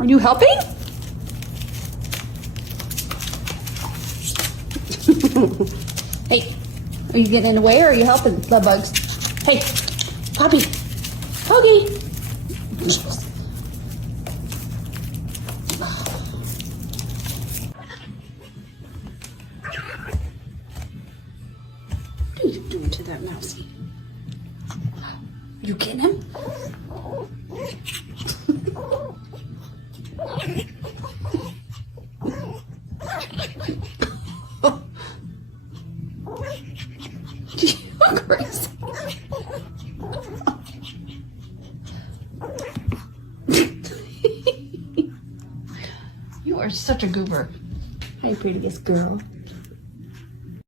Are you helping? Hey, are you getting in the way or are you helping the bugs? Hey, puppy, Puggy. What are you doing to that mousey? You getting him? You're crazy. You are such a goober. Hey, prettiest girl.